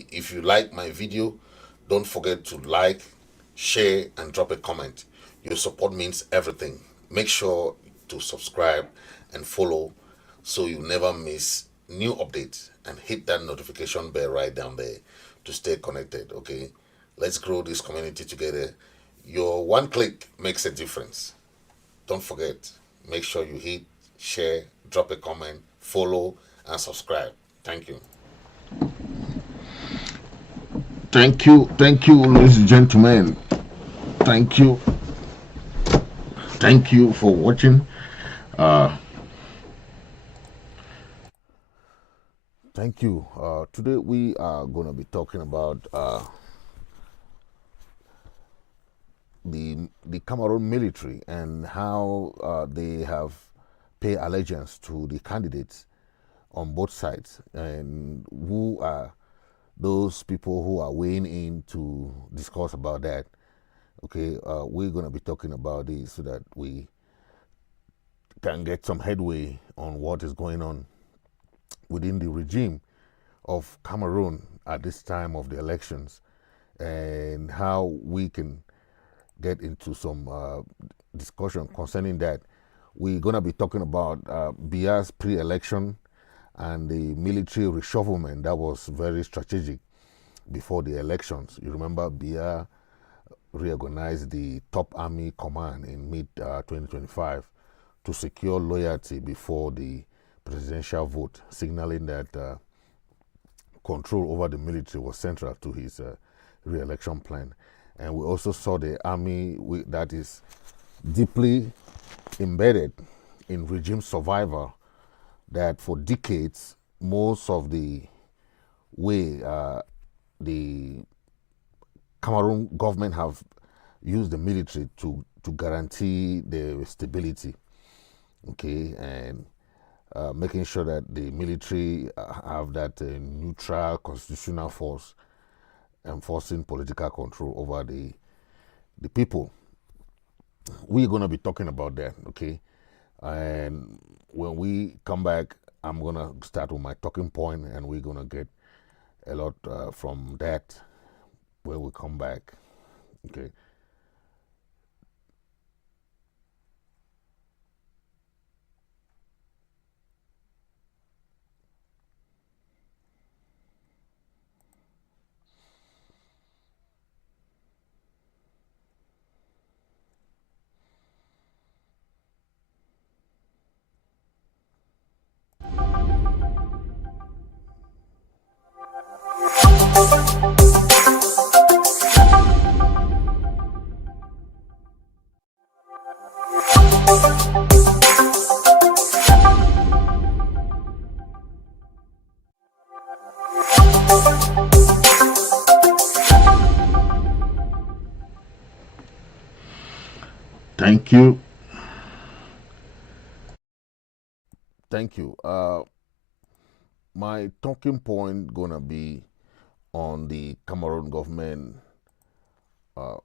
Okay, if you like my video, don't forget to like, share, and drop a comment. Your support means everything. Make sure to subscribe and follow so you never miss new updates, and hit that notification bell right down there to stay connected. Okay, let's grow this community together. Your one click makes a difference. Don't forget, make sure you hit share, drop a comment, follow, and subscribe. Thank you. Thank you, ladies and gentlemen. Thank you, thank you for watching. Uh, Thank you. Today we are going to be talking about the Cameroon military and how they have paid allegiance to the candidates on both sides, and who are those people who are weighing in to discuss about that. Okay, we're going to be talking about this so that we can get some headway on what is going on within the regime of Cameroon at this time of the elections, and how we can get into some discussion concerning that. We're going to be talking about Biya's pre-election and the military reshufflement that was very strategic before the elections. You remember Biya reorganized the top army command in mid 2025 to secure loyalty before the presidential vote, signaling that control over the military was central to his re-election plan. And we also saw the army that is deeply embedded in regime survival, that for decades, most of the way the Cameroon government have used the military to guarantee the stability, okay, and making sure that the military have that neutral constitutional force enforcing political control over the people. We're going to be talking about that, okay? And when we come back, I'm going to start with my talking point, and we're going to get a lot from that when we come back, okay? Thank you. Thank you. My talking point gonna be on the Cameroon government uh,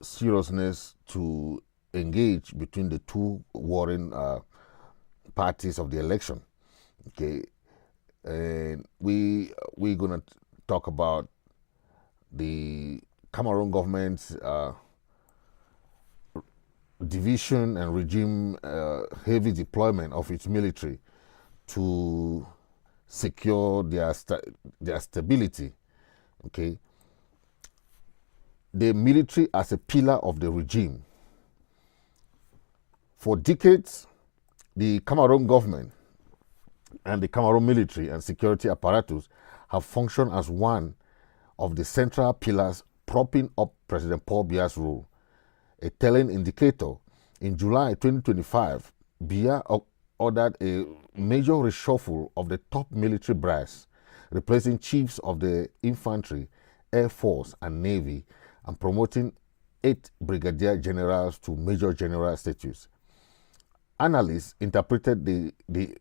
seriousness to engage between the two warring parties of the election. Okay, and we're gonna talk about the Cameroon government's division and regime heavy deployment of its military to secure their stability. Okay, the military as a pillar of the regime. For decades, the Cameroon government and the Cameroon military and security apparatus have functioned as one of the central pillars propping up President Paul Biya's rule. A telling indicator: in July 2025, Biya ordered a major reshuffle of the top military brass, replacing chiefs of the infantry, air force, and navy, and promoting 8 brigadier generals to major general status. Analysts interpreted the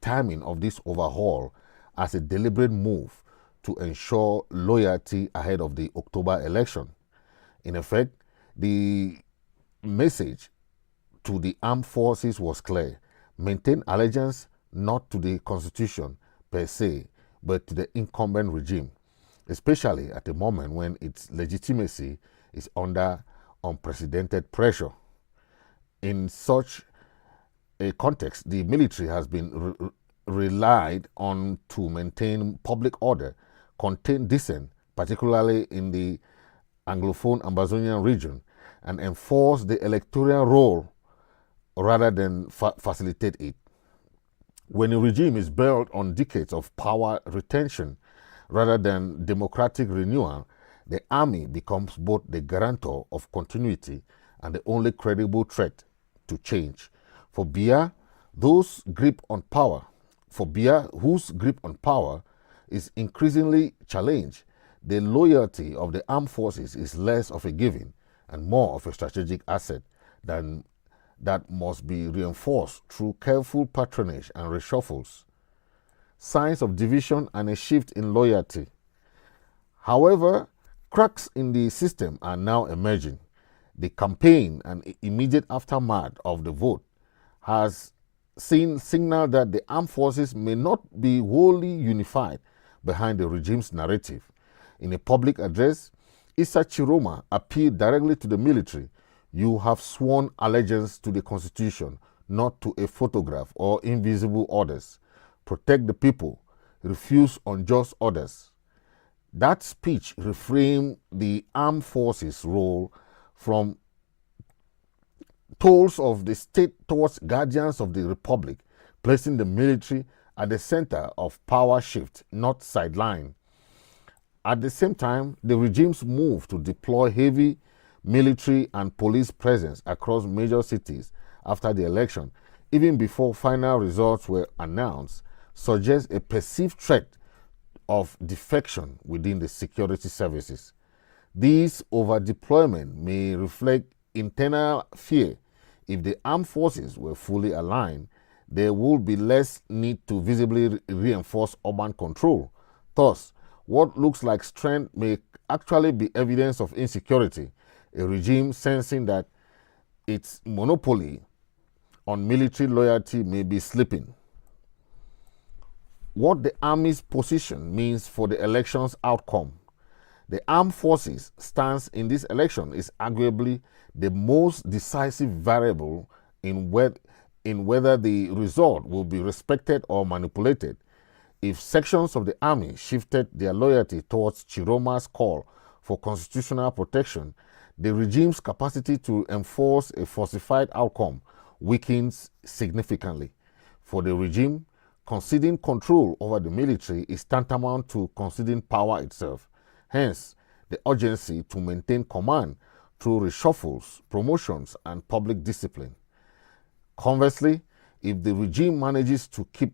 timing of this overhaul as a deliberate move to ensure loyalty ahead of the October election. In effect, the message to the armed forces was clear: maintain allegiance not to the constitution per se, but to the incumbent regime. especially at a moment when its legitimacy is under unprecedented pressure. In such a context, the military has been relied on to maintain public order, contain dissent, particularly in the Anglophone Amazonian region, and enforce the electoral role rather than facilitate it. When a regime is built on decades of power retention rather than democratic renewal, the army becomes both the guarantor of continuity and the only credible threat to change. For Biya, whose grip on power is increasingly challenged, the loyalty of the armed forces is less of a given and more of a strategic asset than that must be reinforced through careful patronage and reshuffles. Signs of division and a shift in loyalty. However, cracks in the system are now emerging. The campaign and immediate aftermath of the vote has seen signal that the armed forces may not be wholly unified behind the regime's narrative. In a public address, Issa Tchiroma appealed directly to the military. You have sworn allegiance to the Constitution, not to a photograph or invisible orders. Protect the people. Refuse unjust orders. That speech reframed the armed forces' role from tools of the state towards guardians of the republic, placing the military at the center of power shift, not sideline. At the same time, the regime's move to deploy heavy military and police presence across major cities after the election, even before final results were announced, suggests a perceived threat of defection within the security services. This over-deployment may reflect internal fear. If the armed forces were fully aligned, there would be less need to visibly reinforce urban control. Thus, what looks like strength may actually be evidence of insecurity, a regime sensing that its monopoly on military loyalty may be slipping. What the army's position means for the election's outcome. The armed forces' stance in this election is arguably the most decisive variable in whether the result will be respected or manipulated. If sections of the army shifted their loyalty towards Tchiroma's call for constitutional protection, the regime's capacity to enforce a falsified outcome weakens significantly. For the regime, conceding control over the military is tantamount to conceding power itself. Hence, the urgency to maintain command through reshuffles, promotions, and public discipline. Conversely, if the regime manages to keep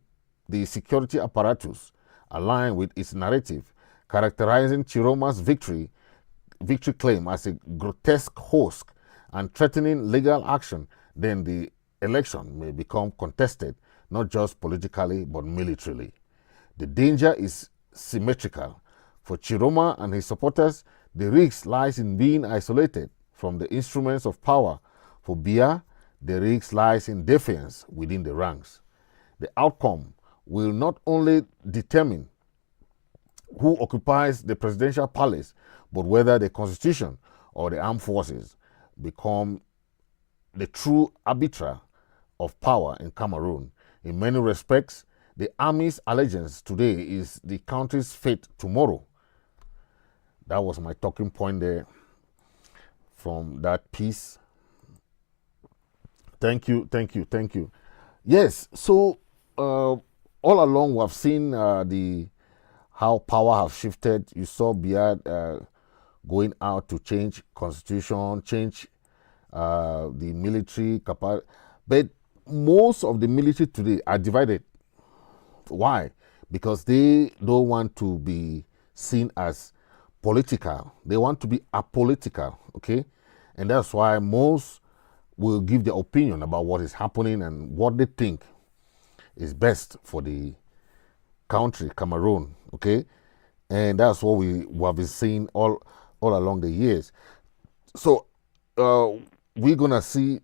the security apparatus aligned with its narrative, characterizing Tchiroma's victory claim as a grotesque hoax and threatening legal action, then the election may become contested, not just politically but militarily. The danger is symmetrical. For Tchiroma and his supporters, the risk lies in being isolated from the instruments of power. For Biya, the risk lies in defiance within the ranks. The outcome will not only determine who occupies the presidential palace, but whether the constitution or the armed forces become the true arbiter of power in Cameroon. In many respects, the army's allegiance today is the country's fate tomorrow. That was my talking point there from that piece. Thank you. Yes, so all along we have seen how power have shifted. You saw Biya going out to change constitution, change the military capacity. But most of the military today are divided. Why? Because they don't want to be seen as political. They want to be apolitical, okay? And that's why most will give their opinion about what is happening and what they think is best for the country, Cameroon, okay? And that's what we have been seeing all along the years. So we're going to see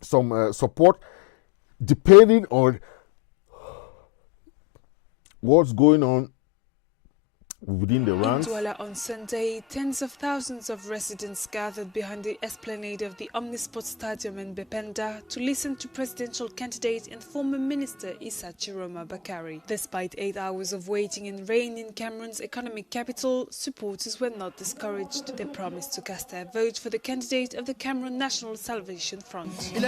some support depending on what's going on within the In ranks. Douala on Sunday, tens of thousands of residents gathered behind the esplanade of the Omnisport Stadium in Bependa to listen to presidential candidate and former minister Issa Tchiroma Bakary. Despite 8 hours of waiting and rain in Cameroon's economic capital, supporters were not discouraged. They promised to cast their vote for the candidate of the Cameroon National Salvation Front. He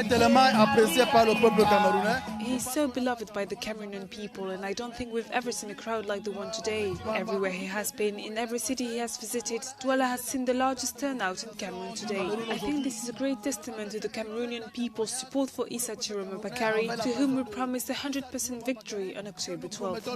is so beloved by the Cameroonian people, and I don't think we've ever seen a crowd like the one today. Everywhere he has been, in every city he has visited, Douala has seen the largest turnout in Cameroon today. I think this is a great testament to the Cameroonian people's support for Issa Tchiroma Bakary, to whom we promised 100% victory on October 12th.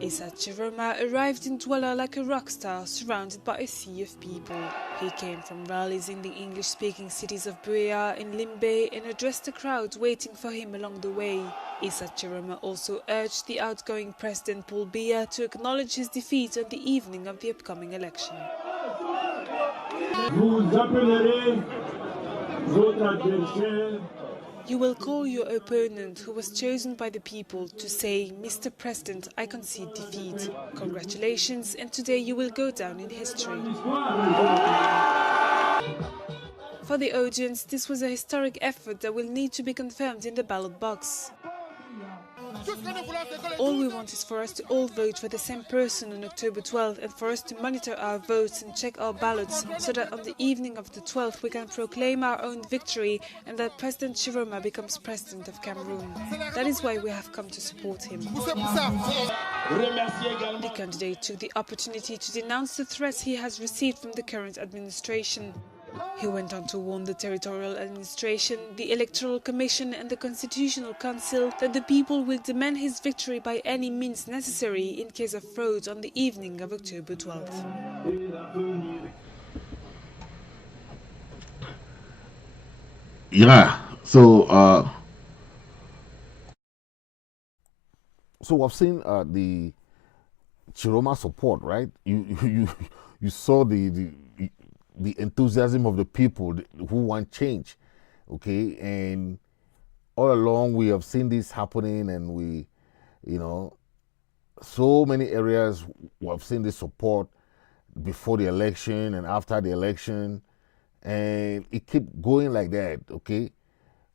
Issa Tchiroma arrived in Douala like a rock star, surrounded by a sea of people. He came from rallies in the English-speaking cities of Biya and Limbe and addressed the crowd waiting for him along the way. Issa Tchiroma also urged the outgoing President Paul Biya to acknowledge his defeat on the evening of the upcoming election. You will call your opponent, who was chosen by the people, to say, "Mr. President, I concede defeat. Congratulations, and today you will go down in history." For the audience, this was a historic effort that will need to be confirmed in the ballot box. All we want is for us to all vote for the same person on October 12th and for us to monitor our votes and check our ballots so that on the evening of the 12th we can proclaim our own victory and that President Tchiroma becomes President of Cameroon. That is why we have come to support him. The candidate took the opportunity to denounce the threats he has received from the current administration. He went on to warn the Territorial Administration, the Electoral Commission and the Constitutional Council that the people will demand his victory by any means necessary in case of fraud on the evening of October 12th. Yeah, so I've seen the Tchiroma support, right? You saw the enthusiasm of the people who want change, okay? And all along we have seen this happening, and we, so many areas we have seen this support before the election and after the election, and it kept going like that, okay?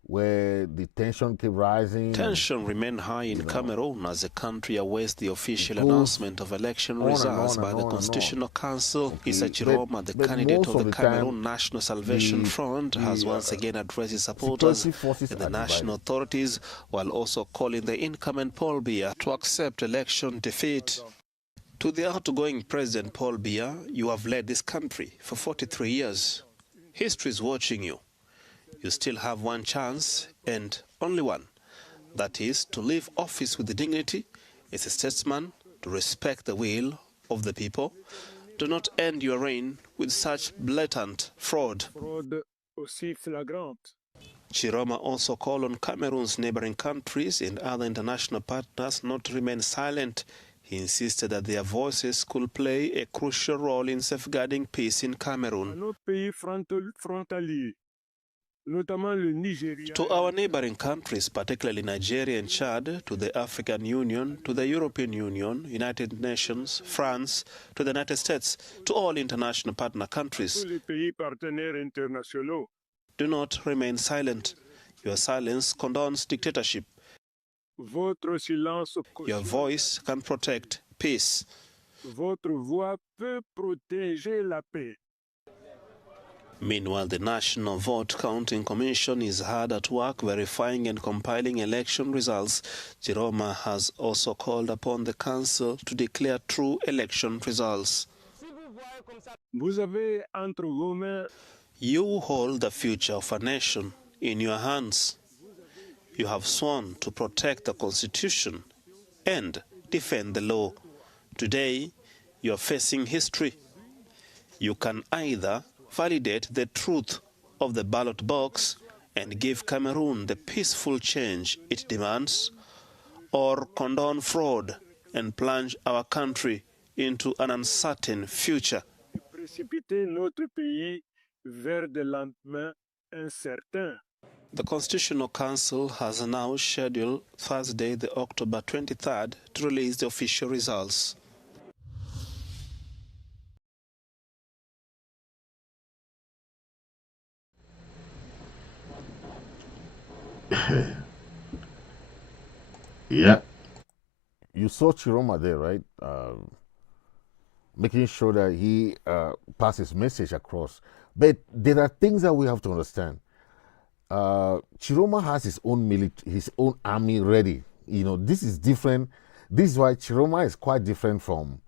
Where the tension kept rising. Tension remained high in Cameroon as the country awaits the official announcement of election results by the Constitutional Council. Issa Tchiroma, the candidate of the Cameroon National Salvation Front, has once again addressed his supporters and the national authorities, while also calling the incumbent Paul Biya to accept election defeat. To the outgoing President Paul Biya, you have led this country for 43 years. History is watching you. You still have one chance, and only one. That is to leave office with dignity as a statesman, to respect the will of the people. Do not end your reign with such blatant fraud. Tchiroma also called on Cameroon's neighboring countries and other international partners not to remain silent. He insisted that their voices could play a crucial role in safeguarding peace in Cameroon. To our neighboring countries, particularly Nigeria and Chad, to the African Union, to the European Union, United Nations, France, to the United States, to all international partner countries, do not remain silent. Your silence condones dictatorship. Your voice can protect peace. Meanwhile, the National Vote Counting Commission is hard at work verifying and compiling election results. Tchiroma has also called upon the Council to declare true election results. You hold the future of a nation in your hands. You have sworn to protect the Constitution and defend the law. Today, you are facing history. You can either validate the truth of the ballot box and give Cameroon the peaceful change it demands, or condone fraud and plunge our country into an uncertain future. Précipiter notre pays vers des lendemains incertains. The Constitutional Council has now scheduled Thursday, the October 23rd, to release the official results. Yeah. You saw Tchiroma there, right? Making sure that he passes message across. But there are things that we have to understand. Tchiroma has his own army ready. You know, this is different. This is why Tchiroma is quite different from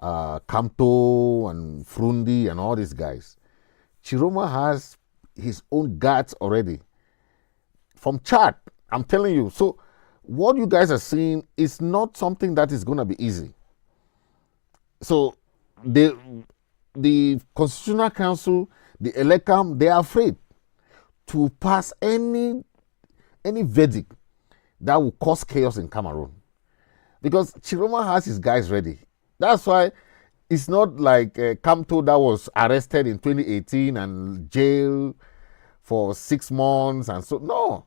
Kamto and Frundi and all these guys. Tchiroma has his own guards already. From Chad, I'm telling you. So what you guys are seeing is not something that is going to be easy. So the Constitutional Council, the ELECAM, they are afraid to pass any verdict that will cause chaos in Cameroon. Because Tchiroma has his guys ready. That's why it's not like Kamto that was arrested in 2018 and jailed for 6 months and so. No.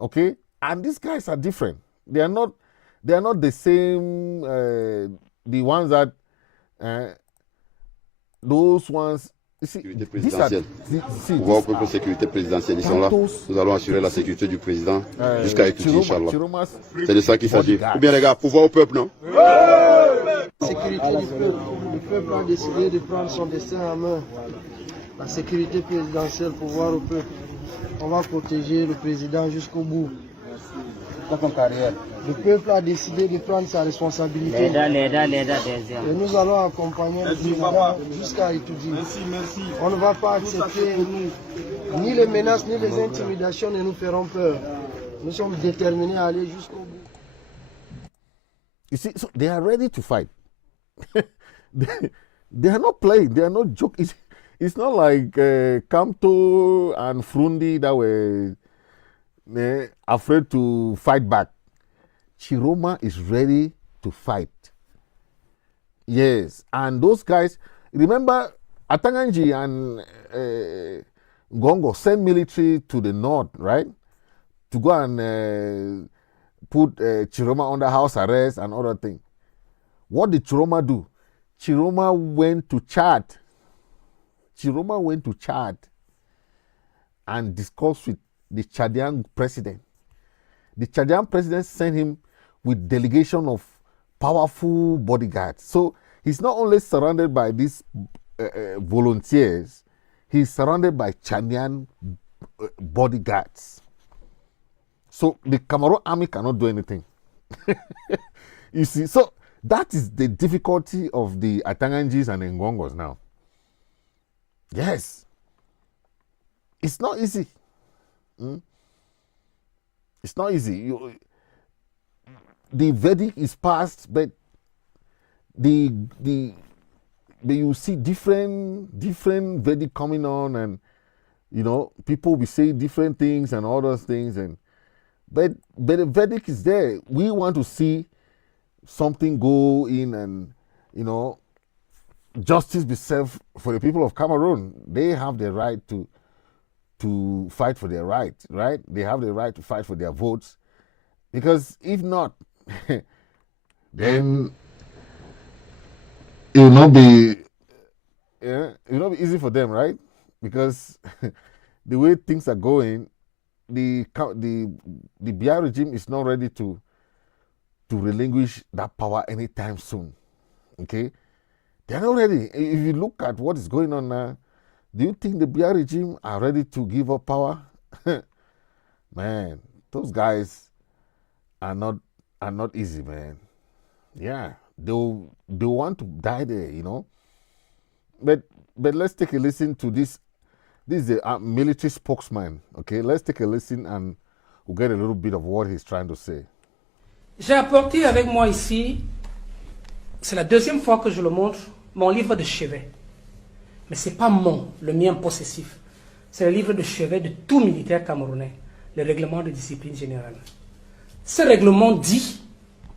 Okay? And these guys are different. They are not the same, the ones that, those ones. Sécurité présidentielle. Pouvoir au peuple, sécurité présidentielle. Ils sont là. Nous allons assurer la sécurité du président jusqu'à étudier, Inch'Allah. C'est de ça qu'il s'agit. Ou bien les gars, pouvoir au peuple, non? Sécurité du peuple. Le peuple a décidé de prendre son destin en main. La sécurité présidentielle, pouvoir au peuple. On va protéger le président jusqu'au bout. Le peuple a décidé de prendre sa responsabilité. Et nous allons accompagner le président jusqu'à étudier. On ne va pas accepter ni les menaces ni les intimidations ne nous feront peur. Nous sommes déterminés à aller jusqu'au bout. You see, so they are ready to fight. they are not playing. They are not joking. It's not like Kamto and Frundi that were afraid to fight back. Tchiroma is ready to fight. Yes, and those guys, remember Atanganji and Gongo sent military to the north, right? To go and put Tchiroma under house arrest and other things. What did Tchiroma do? Tchiroma went to Chad. Tchiroma went to Chad and discussed with the Chadian president. The Chadian president sent him with delegation of powerful bodyguards. So he's not only surrounded by these volunteers, he's surrounded by Chadian bodyguards. So the Cameroon army cannot do anything. You see, so that is the difficulty of the Atanganjis and Ngongos now. Yes. It's not easy. It's not easy. The verdict is passed, but you see different verdict coming on, and you know people will say different things and all those things, and but the verdict is there. We want to see something go in, and you know justice be served for the people of Cameroon. They have the right to fight for their right? They have the right to fight for their votes, because if not, Then it will not be. it will not be easy for them, right? Because the way things are going, the Biya regime is not ready to relinquish that power anytime soon. Okay, they are not ready. If you look at what is going on now, do you think the Biya regime are ready to give up power? Man, those guys are not easy, man. Yeah, they want to die there, you know. But let's take a listen to this. This is a military spokesman. Okay, let's take a listen and we'll get a little bit of what he's trying to say. J'ai apporté avec moi ici, c'est la deuxième fois que je le montre, mon livre de chevet. Mais ce n'est pas le mien possessif. C'est le livre de chevet de tout militaire camerounais, le règlement de discipline générale. Ce règlement dit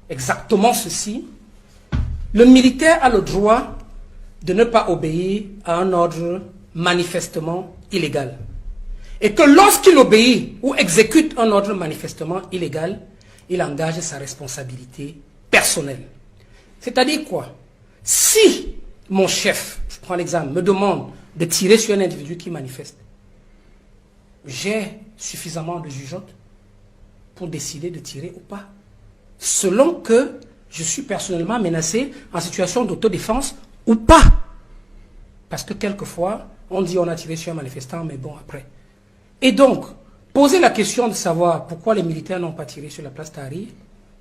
exactement ceci. Le militaire a le droit de ne pas obéir à un ordre manifestement illégal. Et que lorsqu'il obéit ou exécute un ordre manifestement illégal, il engage sa responsabilité personnelle. C'est-à-dire quoi? Si mon chef, je prends l'exemple, me demande de tirer sur un individu qui manifeste, j'ai suffisamment de jugeote pour décider de tirer ou pas. Selon que je suis personnellement menacé en situation d'autodéfense ou pas. Parce que quelquefois, on dit on a tiré sur un manifestant, mais bon, après. Et donc, poser la question de savoir pourquoi les militaires n'ont pas tiré sur la place Tahrir,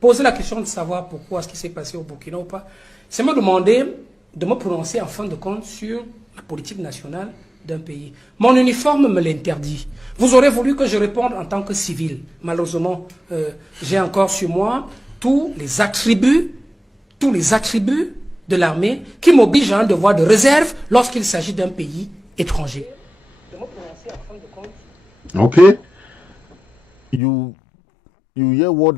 poser la question de savoir pourquoi ce qui s'est passé au Burkina ou pas, c'est me demander de me prononcer en fin de compte sur la politique nationale d'un pays. Mon uniforme me l'interdit. Vous aurez voulu que je réponde en tant que civil. Malheureusement, j'ai encore sur moi tous les attributs de l'armée qui m'obligent à un devoir de réserve lorsqu'il s'agit d'un pays étranger. De me prononcer en fin de compte. Okay. You hear what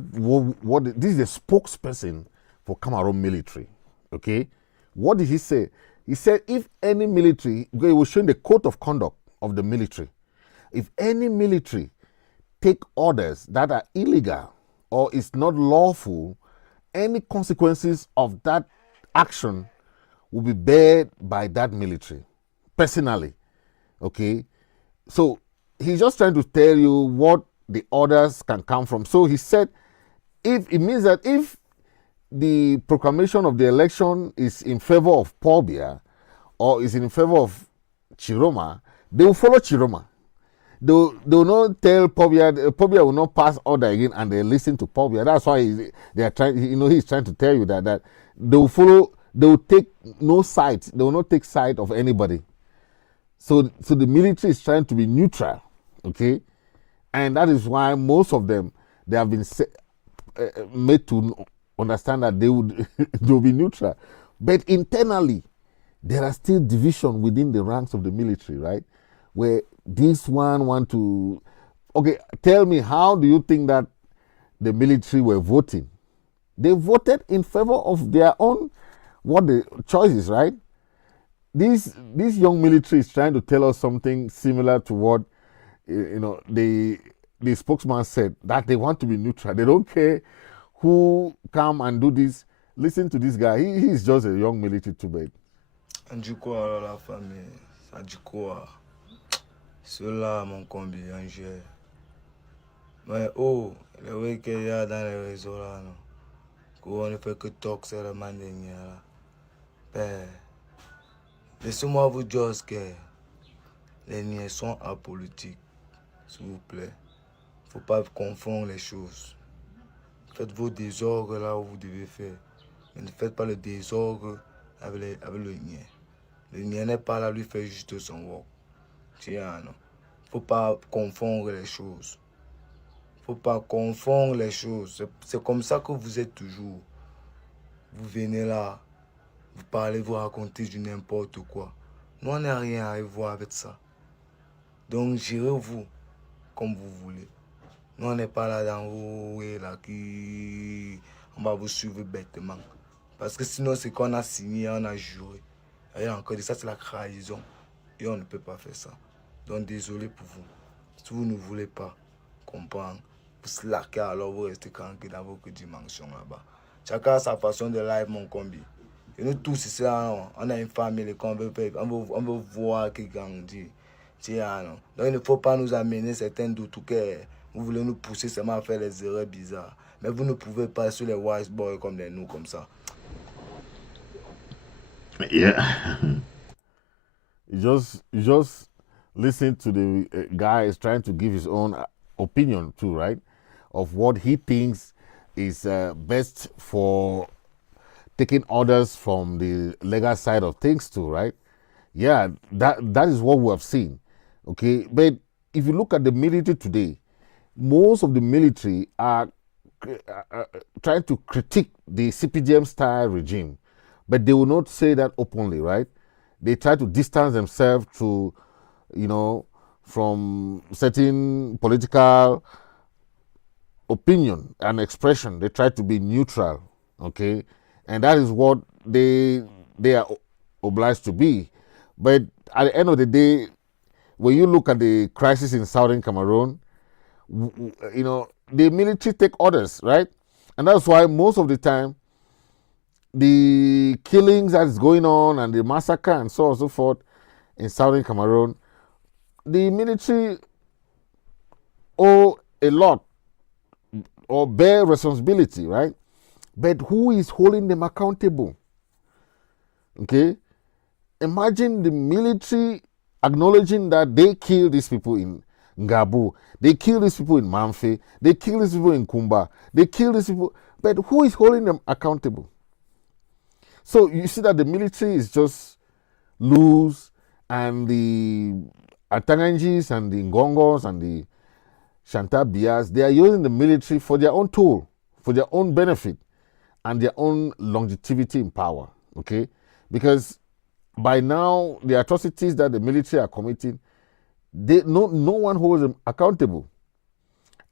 this is a spokesperson for Cameroon military. Okay, what did he say? He said if any military, he was showing the code of conduct of the military. If any military take orders that are illegal or is not lawful, any consequences of that action will be borne by that military personally. Okay, so he's just trying to tell you what the orders can come from. So he said, if it means that if the proclamation of the election is in favor of Paul Biya or is in favor of Tchiroma, they will follow Tchiroma. They will not tell Paul Biya. Paul Biya will not pass order again, and they listen to Paul Biya. That's why they are trying. He's trying to tell you that they will follow. They will take no side. They will not take side of anybody. So the military is trying to be neutral, okay, and that is why most of them they have been made to understand that they will be neutral, but internally there are still division within the ranks of the military, right? Where this one want to, okay, tell me, how do you think that the military were voting? They voted in favor of their own what the choices, right? This young military is trying to tell us something similar to what the spokesman said, that they want to be neutral. They don't care who come and do this. Listen to this guy. He is just a young military too bad. On dit quoi la famille? Ça dit quoi? Cela mon combi un jeu. Mais oh, le vrai qu'il y a dans les réseaux là, non. Qu'on ne fait que talk sur le manding là. Ben, laissez-moi vous dire que les niais sont apolitiques, s'il vous plaît. Faut pas confondre les choses. Faites vos désordres là où vous devez faire. Mais ne faites pas le désordre avec le nien. Le nien n'est pas là, lui faire juste son work. Tiens, non. Faut pas confondre les choses. Faut pas confondre les choses. C'est comme ça que vous êtes toujours. Vous venez là, vous parlez, vous racontez du n'importe quoi. Nous, on n'a rien à voir avec ça. Donc, gérez-vous comme vous voulez. Nous, on n'est pas là dans haut et là qui... On va vous suivre bêtement. Parce que sinon, c'est qu'on a signé, on a juré. Et encore, ça, c'est la trahison. Et on ne peut pas faire ça. Donc, désolé pour vous. Si vous ne voulez pas comprendre, vous slackez, alors vous restez tranquille dans vos dimensions là-bas. Chacun a sa façon de live, mon combi. Et nous tous ici, là, on a une famille qu'on veut voir qui grandit. Tiens, non. Donc, il ne faut pas nous amener certains doutes que vous voulez nous pousser seulement à faire les erreurs bizarres. Mais vous ne pouvez pas sur les wise boys comme nous, comme ça. Yeah. You just listen to the guy is trying to give his own opinion too, right? Of what he thinks is best for taking orders from the legal side of things too, right? Yeah, that is what we have seen, okay? But if you look at the military today, most of the military are trying to critique the CPDM-style regime, but they will not say that openly, right? They try to distance themselves to, from certain political opinion and expression. They try to be neutral, okay? And that is what they are obliged to be. But at the end of the day, when you look at the crisis in southern Cameroon, you know, the military take orders, right? And that's why most of the time, the killings that is going on and the massacre and so on and so forth in southern Cameroon, the military owe a lot or bear responsibility, right? But who is holding them accountable? Okay? Imagine the military acknowledging that they killed these people in Ngabu, they killed these people in Manfe, they killed these people in Kumba, they killed these people, but who is holding them accountable? So you see that the military is just loose, and the Atanganjis and the Ngongos and the Shanta Biyas, they are using the military for their own tool, for their own benefit, and their own longevity in power, okay? Because by now, the atrocities that the military are committing, no one holds them accountable.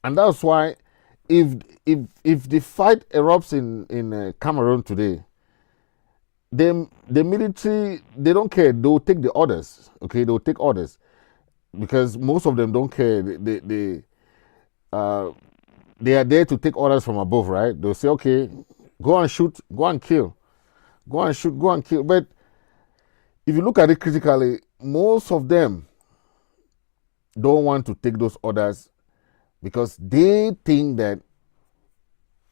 And that's why if the fight erupts in Cameroon today, the military, they don't care. They'll take the orders, okay? They'll take orders because most of them don't care. They are there to take orders from above, right? They'll say, okay, go and shoot, go and kill. Go and shoot, go and kill. But if you look at it critically, most of them don't want to take those orders because they think that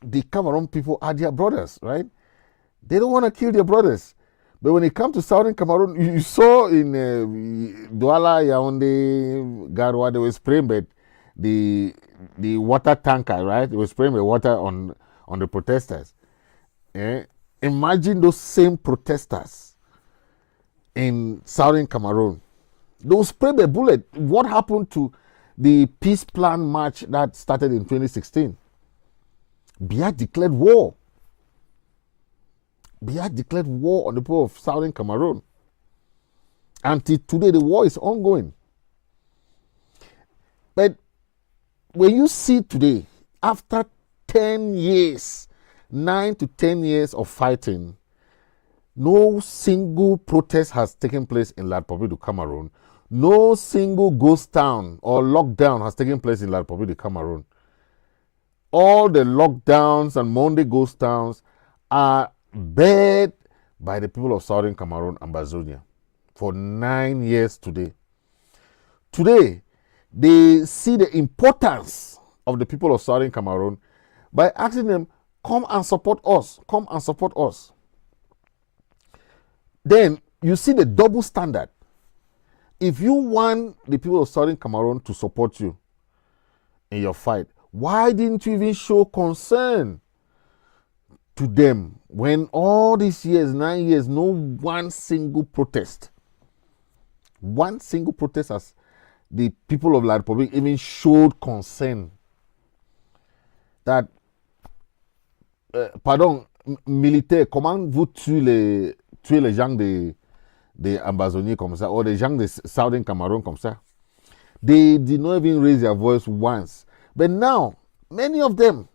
the Cameroon people are their brothers, right? They don't want to kill their brothers. But when it comes to southern Cameroon, you saw in Douala, Yaoundé, Garoua, they were spraying with the water tanker, right? They were spraying with water on the protesters. Imagine those same protesters in southern Cameroon. They will spray a bullet. What happened to the peace plan march that started in 2016? Biya declared war. Biya declared war on the people of southern Cameroon. Until today, the war is ongoing. But when you see today, after 10 years, 9 to 10 years of fighting, no single protest has taken place in La République du Cameroon. No single ghost town or lockdown has taken place in La République du Cameroon. All the lockdowns and Monday ghost towns are bared by the people of southern Cameroon and Bazonia for 9 years today. Today, they see the importance of the people of southern Cameroon by asking them, come and support us, come and support us. Then you see the double standard. If you want the people of southern Cameroon to support you in your fight, why didn't you even show concern to them when all these years, 9 years, no one single protest as the people of La République even showed concern that, pardon, militaire, comment vous tuez les gens de Ambazonie comme ça, or les gens de Southern Cameroon comme ça? They did not even raise their voice once. But now, many of them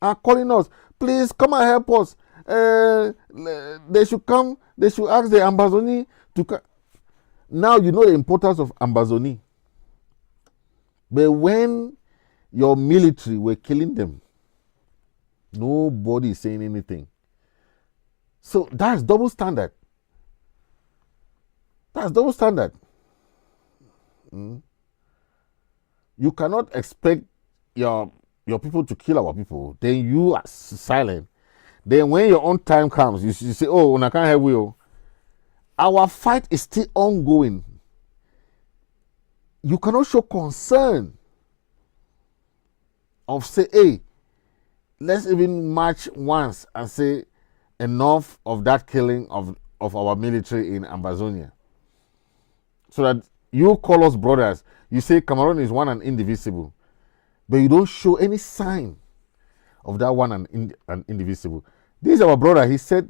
are calling us, please come and help us. They should come, they should ask the Ambazonie to come. Now you know the importance of Ambazonie. But when your military were killing them, nobody is saying anything. So that's double standard. That's double standard. You cannot expect your people to kill our people. Then you are silent. Then when your own time comes, you say, oh, I can't help you. Our fight is still ongoing. You cannot show concern of say, hey, let's even march once and say enough of that killing of our military in Ambazonia. So that you call us brothers. You say Cameroon is one and indivisible. But you don't show any sign of that one and indivisible. This is our brother. He said,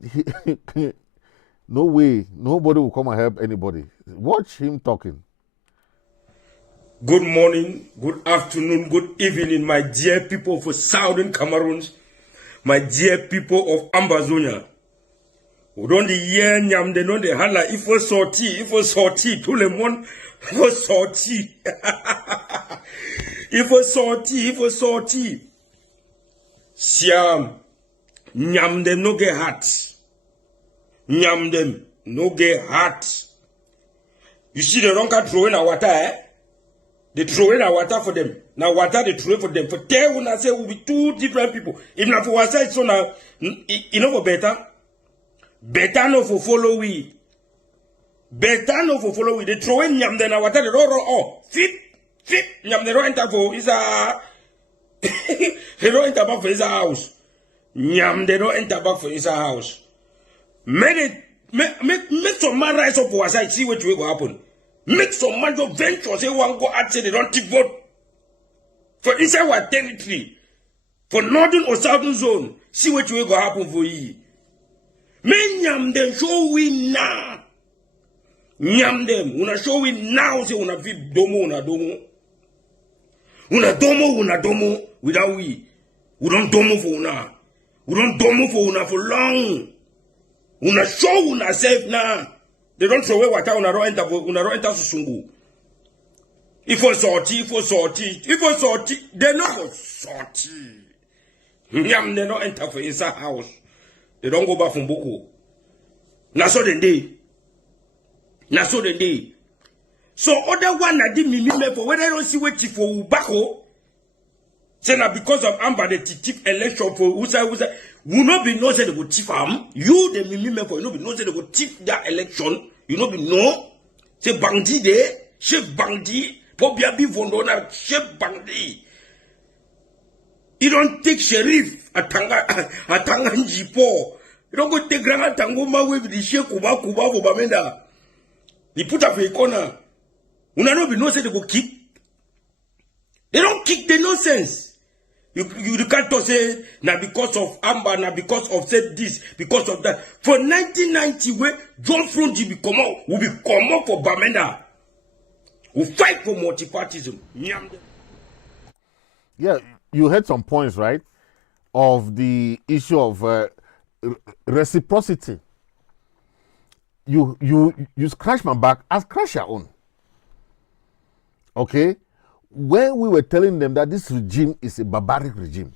no way, nobody will come and help anybody. Watch him talking. Good morning, good afternoon, good evening, my dear people of Southern Cameroon, my dear people of Ambazonia. On dit hier, nyam de non de hala, il faut sortir, tout le monde faut sortir. Il faut sortir. Siam, nyam dem no get hot. Nyam dem no get hot. You see the wrong throw in our water, eh? They throw in our water for them. Now water they throw for them. For there when I say will be two different people. If not for water, it's so now, you know for better. Better no for follow we. Better no for follow we. They throw in nyam den water. They roll. Fit. Nyam they don't enter for is a. They don't enter back for his house. Nyam they don't enter back for his house. Make some man rise up for us. I see what will happen. Make some man go venture. Say one go out say they don't take vote. For inside our territory. For northern or southern zone. See what will happen for you. Men nyam them show we now. Nyam them. Una show we now. Say una fit domo. Una domo. Without we. We don't domo for una. We don't domo for una for long. Una show una self now. They don't throw away water. Una don't enter susungu. If you sorti. They not go sorti. Nyam they don't enter for inside house. They don't go back from Boko. Na so den dey. So other one that did me for whether I don't see what for Ubako. Say na because of Amba the thief election for Usa. Will not be no say they go thief am. You the me for you no be no say they go thief that election. You no be no. Say bandi there. Chef bandi. Paul Biya be vondona chef bandi. You don't take sheriff atanga njipo. You don't go take grand tangoma with the sheriff kuba for bamenda. He put up a corner. Una no be no say they go kick. They don't kick the nonsense. You can't say now because of Amber, now because of said this, because of that. For 1990 where John Fronti will be come out for Bamenda. We fight for multipartism. Yeah, you had some points, right? Of the issue of reciprocity. You scratch my back, I scratch your own. Okay? When we were telling them that this regime is a barbaric regime,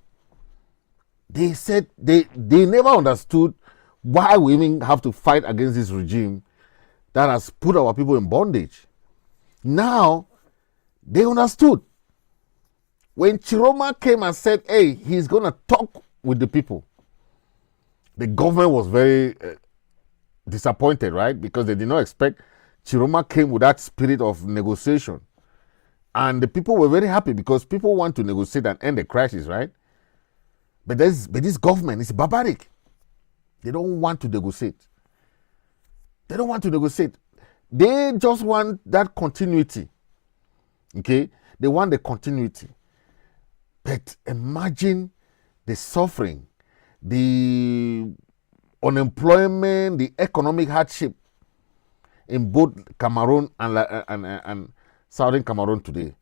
they said they never understood why we even have to fight against this regime that has put our people in bondage. Now, they understood. When Tchiroma came and said, hey, he's going to talk with the people, the government was very disappointed, right? Because they did not expect Tchiroma came with that spirit of negotiation. And the people were very happy because people want to negotiate and end the crisis, right? But this government is barbaric. They don't want to negotiate. They just want that continuity. Okay? They want the continuity. But imagine the suffering, the unemployment, the economic hardship in both Cameroon and Southern Cameroon today,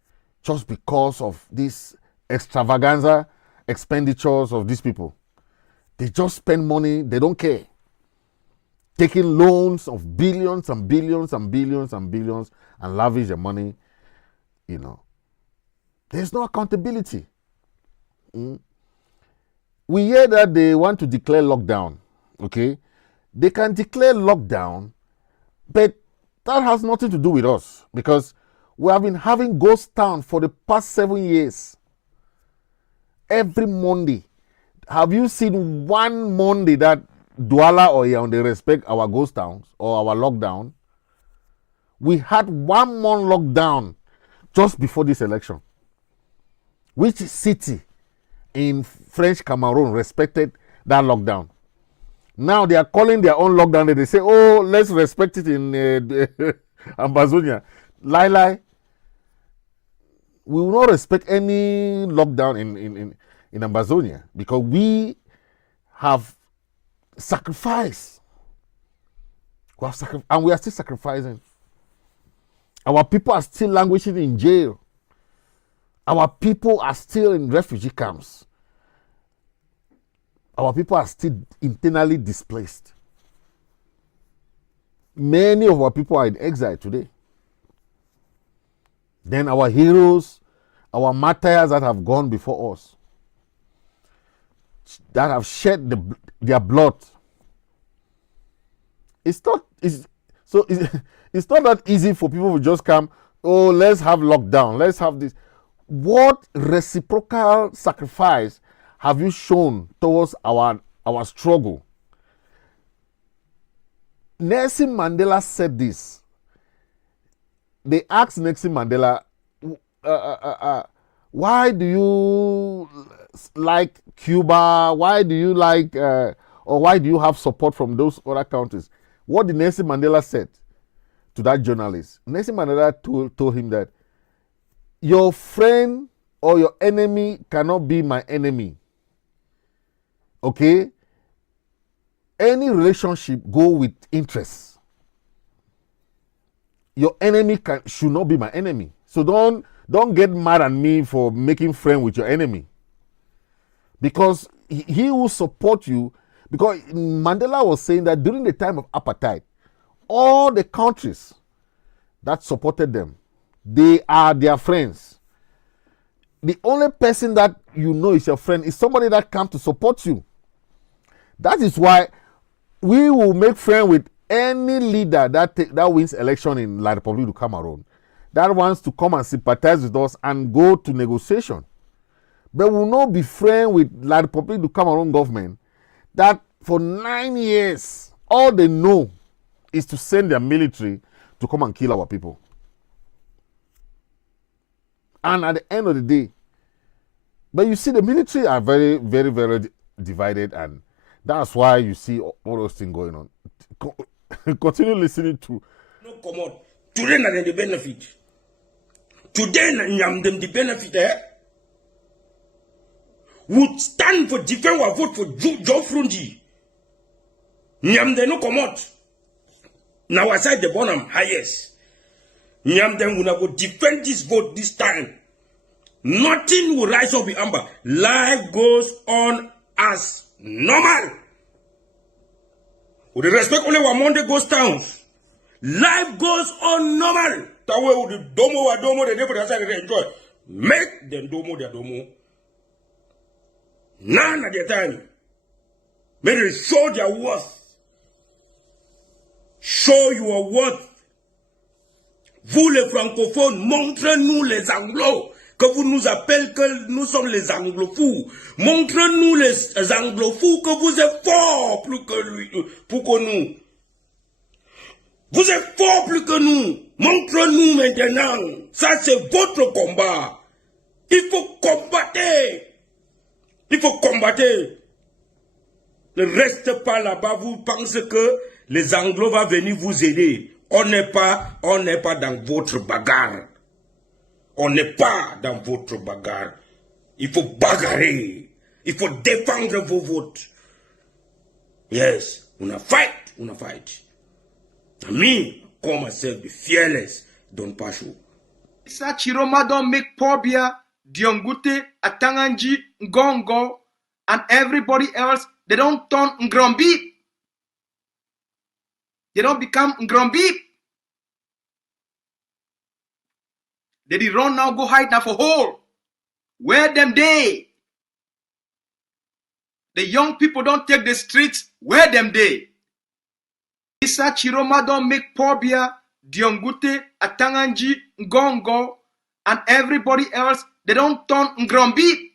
just because of this extravaganza expenditures of these people. They just spend money, they don't care. Taking loans of billions and billions and billions and billions and lavish the money, you know. There's no accountability. We hear that they want to declare lockdown, okay? They can declare lockdown, but that has nothing to do with us because we have been having ghost town for the past 7 years. Every Monday. Have you seen one Monday that Douala or Yaoundé respect our ghost towns or our lockdown? We had 1 month lockdown just before this election. Which city in French Cameroon respected that lockdown? Now they are calling their own lockdown and they say, oh, let's respect it in Amazonia. Lie. We will not respect any lockdown in Amazonia because we have sacrificed. And we are still sacrificing. Our people are still languishing in jail. Our people are still in refugee camps. Our people are still internally displaced. Many of our people are in exile today. Then our heroes, our martyrs that have gone before us, that have shed their blood. It's not that easy for people to just come, oh, let's have lockdown, let's have this. What reciprocal sacrifice have you shown towards our struggle? Nelson Mandela said this. They asked Nelson Mandela, why do you like Cuba? Why do you like, or why do you have support from those other countries? What did Nelson Mandela said to that journalist? Nelson Mandela told him that your friend or your enemy cannot be my enemy. Okay? Any relationship go with interest. Your enemy should not be my enemy. So don't get mad at me for making friend with your enemy. Because he will support you. Because Mandela was saying that during the time of apartheid, all the countries that supported them, they are their friends. The only person that you know is your friend is somebody that comes to support you. That is why we will make friends with any leader that wins election in La République du Cameroon, that wants to come and sympathize with us and go to negotiation. But we will not be friends with La République du Cameroon government that for 9 years, all they know is to send their military to come and kill our people. And at the end of the day, but you see the military are very, very, very divided, and that's why you see all those things going on. Continue listening to. No, come on. Today, na the benefit. Today, na them the benefit. Would stand for defend or vote for Joe Frundi. Nyam de no come out. Now aside the bottom highest. Nyam them will go defend this vote this time. Nothing will rise up in amber. Life goes on as normal. With the respect only one Monday goes down. Life goes on normal. That way with the domo, the devil that's they enjoy. Make them domo their domo. None at their time. May they show their worth. Show your worth. Vous les francophones, montrez-nous les anglos. Que vous nous appelez que nous sommes les anglofous. Montrez-nous les anglofous que vous êtes forts plus que lui, pour que nous. Vous êtes forts plus que nous. Montrez-nous maintenant. Ça c'est votre combat. Il faut combattre. Il faut combattre. Ne restez pas là-bas. Vous pensez que les anglos vont venir vous aider. On n'est pas dans votre bagarre. On n'est pas dans votre bagarre. Il faut bagarrer. Il faut défendre vos votes. Yes, on a fight. Me, call myself the fearless Don Pacho. Issa Tchiroma don't make Paul Biya, Diongute, Atanganji, Ngongo, and everybody else, they don't turn Ngrombi. They don't become Ngrombi. They did run now, go hide now for hole. Where them day? The young people don't take the streets. Where them day? Issa Tchiroma don't make Paul Biya, Diongute, Atanganji, Ngongo, and everybody else, they don't turn Ngrombi.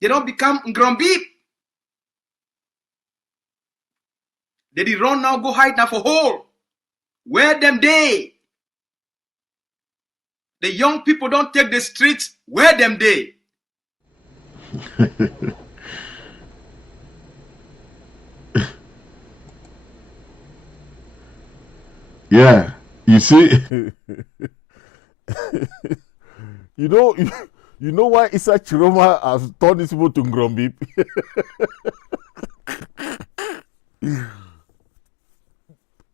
They don't become Ngrombi. They did run now, go hide now for hole. Where them day? The young people don't take the streets. Where them day? Yeah, you see. you know why Issa Tchiroma has turned these people to Ngrombi?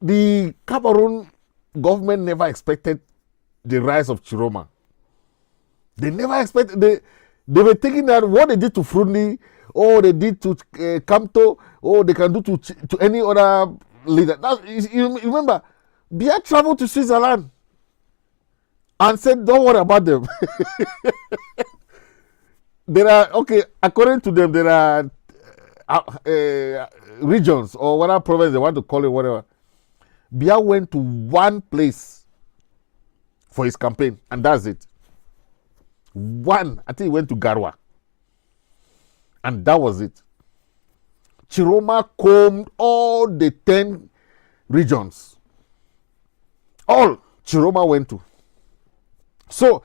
The Cameroon government never expected the rise of Tchiroma. They never expected. They were thinking that what they did to Frundi, or they did to Kamto, or they can do to any other leader. You remember, Biya traveled to Switzerland and said, don't worry about them. There are, according to them, there are regions or whatever province they want to call it, whatever. Biya went to one place for his campaign, and that's it. One, I think he went to Garwa. And that was it. Tchiroma combed all the 10 regions. All Tchiroma went to. So,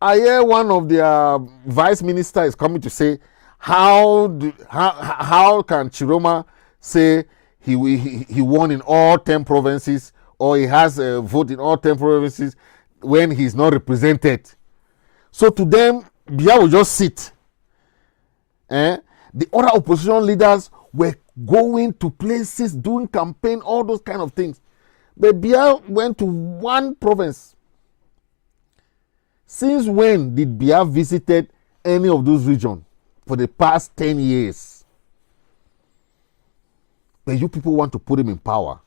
I hear one of their vice ministers is coming to say, how can Tchiroma say he won in all 10 provinces, or he has a vote in all 10 provinces when he's not represented? So to them, Biya will just sit. The other opposition leaders were going to places, doing campaign, all those kind of things. But Biya went to one province. Since when did Biya visited any of those regions? For the past 10 years. But you people want to put him in power.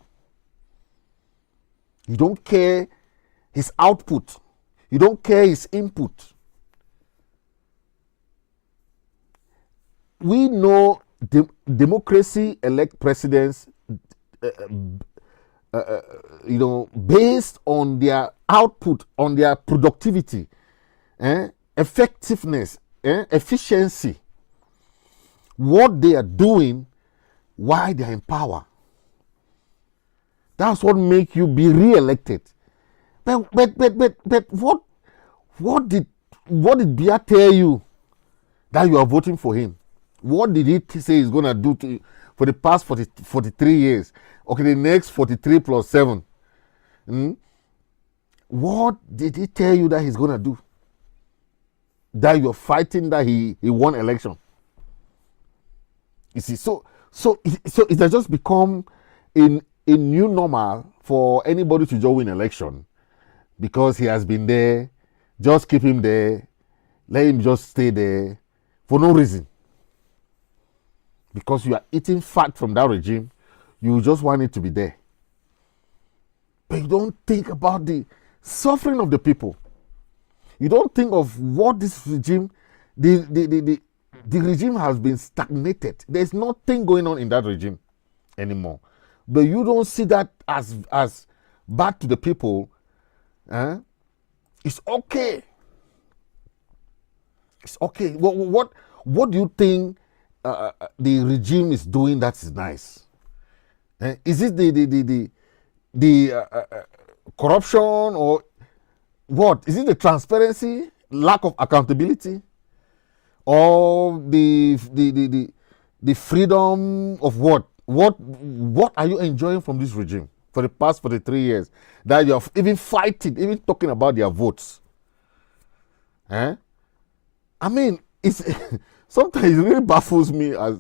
You don't care his output. You don't care his input. We know democracy elect presidents, based on their output, on their productivity, effectiveness, efficiency, what they are doing while they are in power. That's what makes you be re-elected. But what did Biya tell you that you are voting for him? What did he say he's going to do to you for the past 43 years? Okay, the next 43 plus 7. What did he tell you that he's going to do? That you're fighting that he won election. You see, so it has just become a new normal for anybody to just win election because he has been there. Just keep him there. Let him just stay there for no reason. Because you are eating fat from that regime, you just want it to be there. But you don't think about the suffering of the people. You don't think of what this regime, the regime has been stagnated. There's nothing going on in that regime anymore. But you don't see that as bad to the people. It's okay. It's okay. What do you think the regime is doing that is nice? Is it the corruption, or what? Is it the transparency, lack of accountability, or the freedom of what? What are you enjoying from this regime for the past 43 years that you're even fighting, even talking about their votes? I mean, it's sometimes it really baffles me as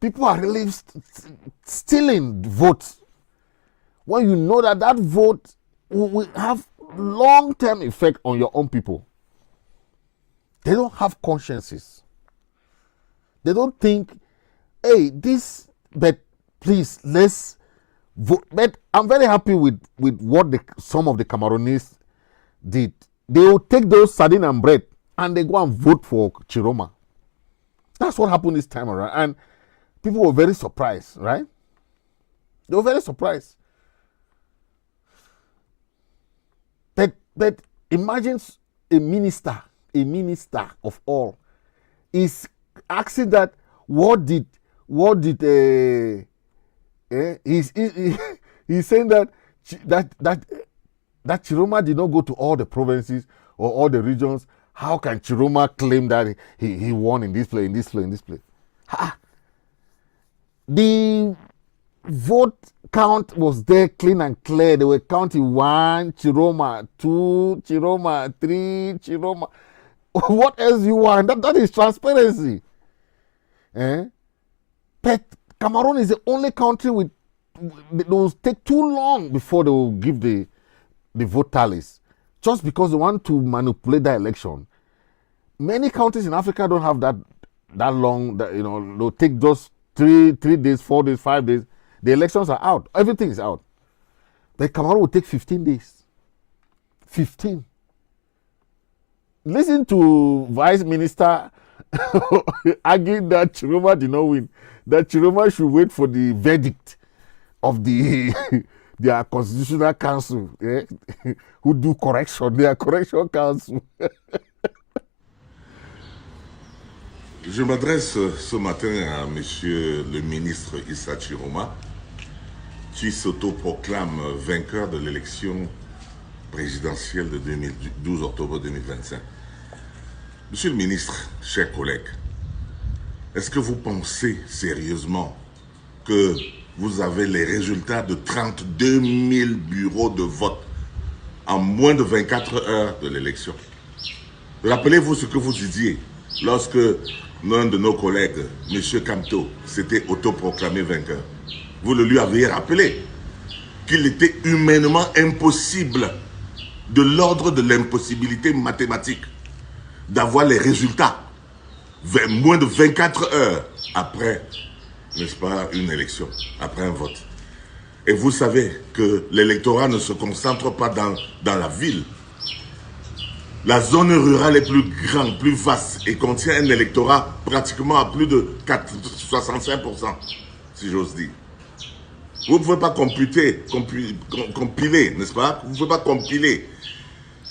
people are really stealing votes when you know that vote will have long-term effect on your own people. They don't have consciences. They don't think, hey, but please, let's vote. But I'm very happy with what some of the Cameroonians did. They will take those sardine and bread and they go and vote for Tchiroma. That's what happened this time around. And people were very surprised, right? They were very surprised. But imagine a minister of all is asking that he's saying that Tchiroma did not go to all the provinces or all the regions. How can Tchiroma claim that he won in this place, in this place, in this place? The vote count was there clean and clear. They were counting 1 Tchiroma, 2 Tchiroma, 3 Tchiroma. What else you want? That is transparency. But Cameroon is the only country it will take too long before they will give the vote tallies, just because they want to manipulate the election. Many countries in Africa don't have that long. They'll take just 3 days, 4 days, 5 days. The elections are out. Everything is out. But Cameroon will take 15 days. 15. Listen to Vice Minister arguing that Tchiroma did not win. That Tchiroma should wait for the verdict of their constitutional council, who do correction, their correction council. Je m'adresse ce matin à monsieur le ministre Issa Tchiroma, qui s'autoproclame vainqueur de l'élection présidentielle de 12 octobre 2025. Monsieur le ministre, chers collègues, est-ce que vous pensez sérieusement que vous avez les résultats de 32 000 bureaux de vote en moins de 24 heures de l'élection? Rappelez-vous ce que vous disiez lorsque l'un de nos collègues, M. Camto, s'était autoproclamé vainqueur. Vous le lui aviez rappelé qu'il était humainement impossible, de l'ordre de l'impossibilité mathématique, d'avoir les résultats moins de 24 heures après, n'est-ce pas, une élection, après un vote. Et vous savez que l'électorat ne se concentre pas dans la ville. La zone rurale est plus grande, plus vaste et contient un électorat pratiquement à plus de 65%, si j'ose dire. Vous ne pouvez pas compiler, n'est-ce pas? Vous ne pouvez pas compiler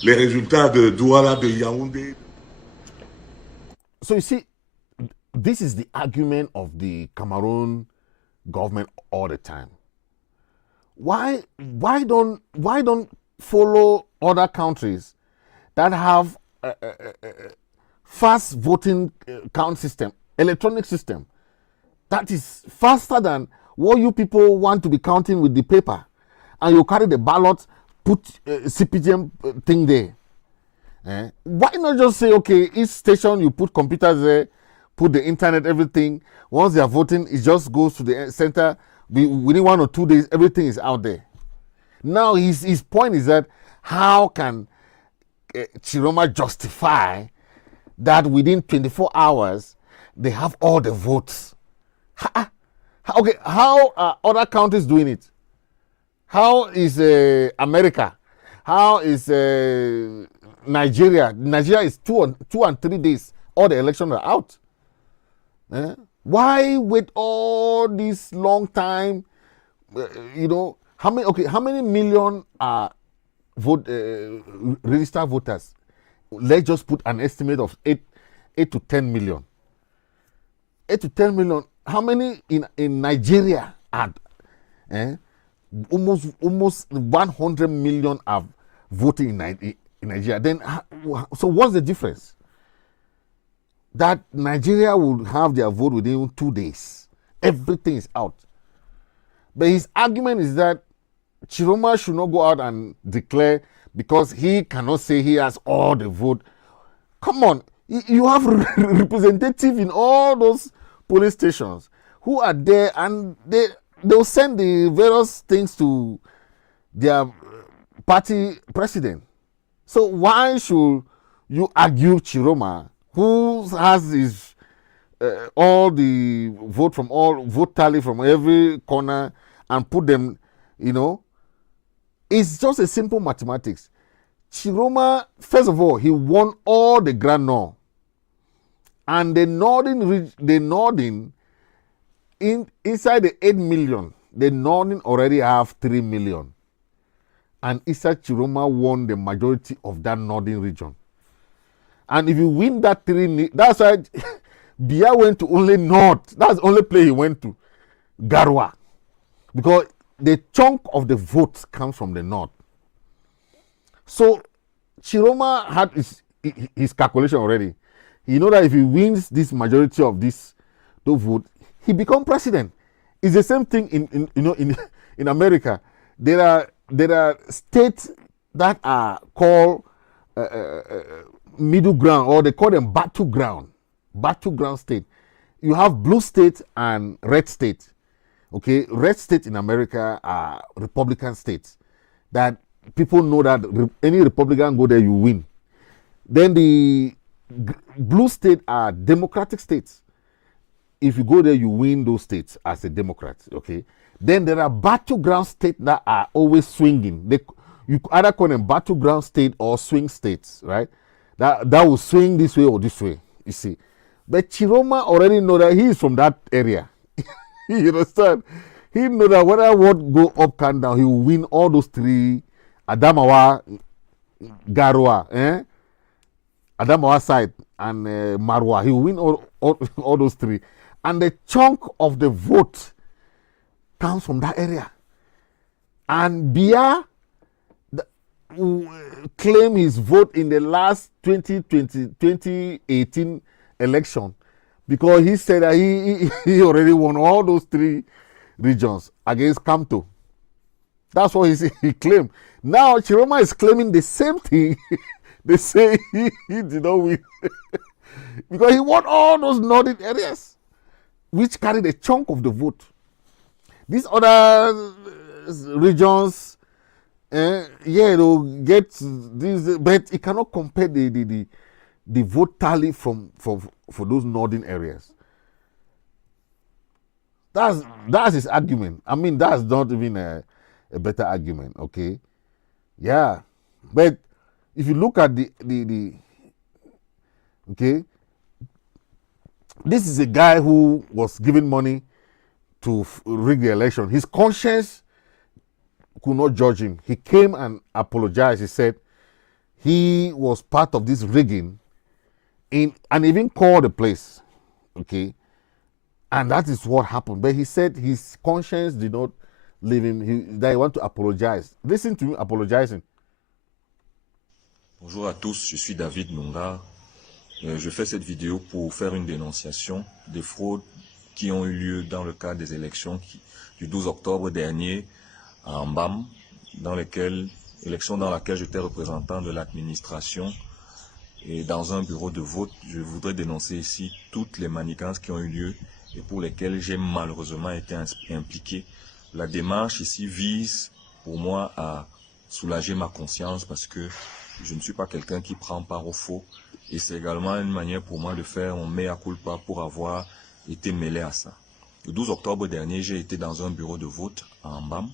les résultats de Douala, de Yaoundé. So you see, this is the argument of the Cameroon government all the time. Why don't follow other countries that have a fast voting count system, electronic system, that is faster than what you people want to be counting with the paper, and you carry the ballot, put CPGM thing there. Why not just say, okay, each station you put computers there, put the internet, everything. Once they are voting, it just goes to the center. Within 1 or 2 days, everything is out there. Now his point is that how can Tchiroma justify that within 24 hours they have all the votes? Okay, how are other countries doing it? How is America? How is Nigeria? Nigeria is 2 and 3 days. All the elections are out. Why wait all this long time? How many million are registered voters? Let's just put an estimate of 8 to 10 million. 8 to 10 million. How many in Nigeria are? Almost 100 million are voting in Nigeria. Then, so what's the difference? That Nigeria will have their vote within 2 days. Everything is out. But his argument is that Tchiroma should not go out and declare because he cannot say he has all the vote. Come on, you have representatives in all those police stations who are there, and they'll send the various things to their party president. So why should you argue Tchiroma, who has his all the vote tally from every corner, and put them, it's just a simple mathematics. Tchiroma, first of all, he won all the Grand Nord, and the Northern inside the 8 million, the Northern already have 3 million. And Issa Tchiroma won the majority of that northern region. And if you win that 3, that's why Biya went to only north. That's the only place he went to, Garwa. Because the chunk of the votes comes from the north. So Tchiroma had his calculation already. He know that if he wins this majority of the vote, he become president. It's the same thing in America. There are states that are called middle ground, or they call them battleground state. You have blue state and red state. Okay, red state in America are Republican states that people know that any Republican go there, you win. Then the blue state are Democratic states. If you go there, you win those states as a Democrat. Okay. Then there are battleground states that are always swinging. You either call them battleground state or swing states, right? That will swing this way or this way, you see. But Tchiroma already know that he is from that area. You understand? He know that whether what go up and down, he will win all those three. Adamawa, Garoua, Adamawa side, and Marwa. He will win all those three. And the chunk of the vote comes from that area. And Biya claimed his vote in the last 2018 election because he said that he already won all those three regions against Kamto. That's what he claimed. Now Tchiroma is claiming the same thing. They say he did not win because he won all those northern areas, which carried a chunk of the vote. These other regions, they'll get this, but it cannot compare the vote tally for those northern areas. That's his argument. I mean, that's not even a better argument, okay? Yeah, but if you look at the okay, this is a guy who was given money to rig the election. His conscience could not judge him. He came and apologized. He said he was part of this rigging and even called the place, okay? And that is what happened. But he said his conscience did not leave him, that he want to apologize. Listen to him apologizing. Bonjour à tous, je suis David Nunga. Je fais cette vidéo pour faire une dénonciation des fraudes qui ont eu lieu dans le cadre des élections du 12 octobre dernier à Mbam, élection dans laquelle j'étais représentant de l'administration. Et dans un bureau de vote, je voudrais dénoncer ici toutes les manigances qui ont eu lieu et pour lesquelles j'ai malheureusement été impliqué. La démarche ici vise pour moi à soulager ma conscience parce que je ne suis pas quelqu'un qui prend part au faux. Et c'est également une manière pour moi de faire mon mea culpa pour avoir été mêlé à ça. Le 12 octobre dernier, j'ai été dans un bureau de vote à Mbam.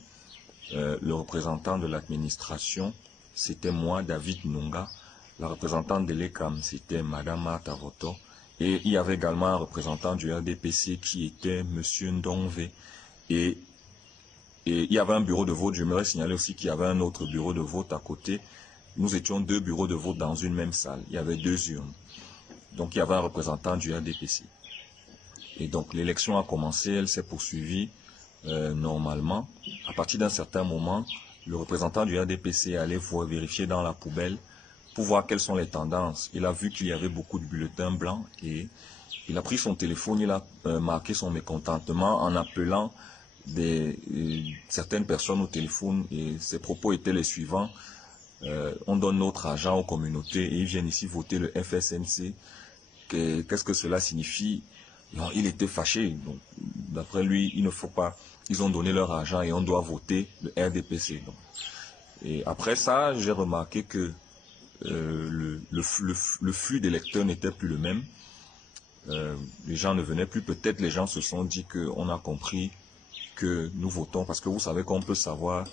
Le représentant de l'administration, c'était moi, David Nunga. La représentante de l'ECAM, c'était Madame Martha Voto. Et il y avait également un représentant du RDPC qui était Monsieur Ndongve. Et il y avait un bureau de vote. J'aimerais signaler aussi qu'il y avait un autre bureau de vote à côté. Nous étions deux bureaux de vote dans une même salle. Il y avait deux urnes. Donc il y avait un représentant du RDPC. Et donc l'élection a commencé, elle s'est poursuivie normalement. À partir d'un certain moment, le représentant du RDPC allait vérifier dans la poubelle pour voir quelles sont les tendances. Il a vu qu'il y avait beaucoup de bulletins blancs et il a pris son téléphone, il a marqué son mécontentement en appelant certaines personnes au téléphone et ses propos étaient les suivants. On donne notre argent aux communautés et ils viennent ici voter le FSNC. Qu'est-ce que cela signifie? Non, il était fâché. Donc, d'après lui, il ne faut pas. Ils ont donné leur argent et on doit voter le RDPC. Donc. Et après ça, j'ai remarqué que le flux d'électeurs n'était plus le même. Les gens ne venaient plus. Peut-être les gens se sont dit qu'on a compris que nous votons parce que vous savez qu'on peut savoir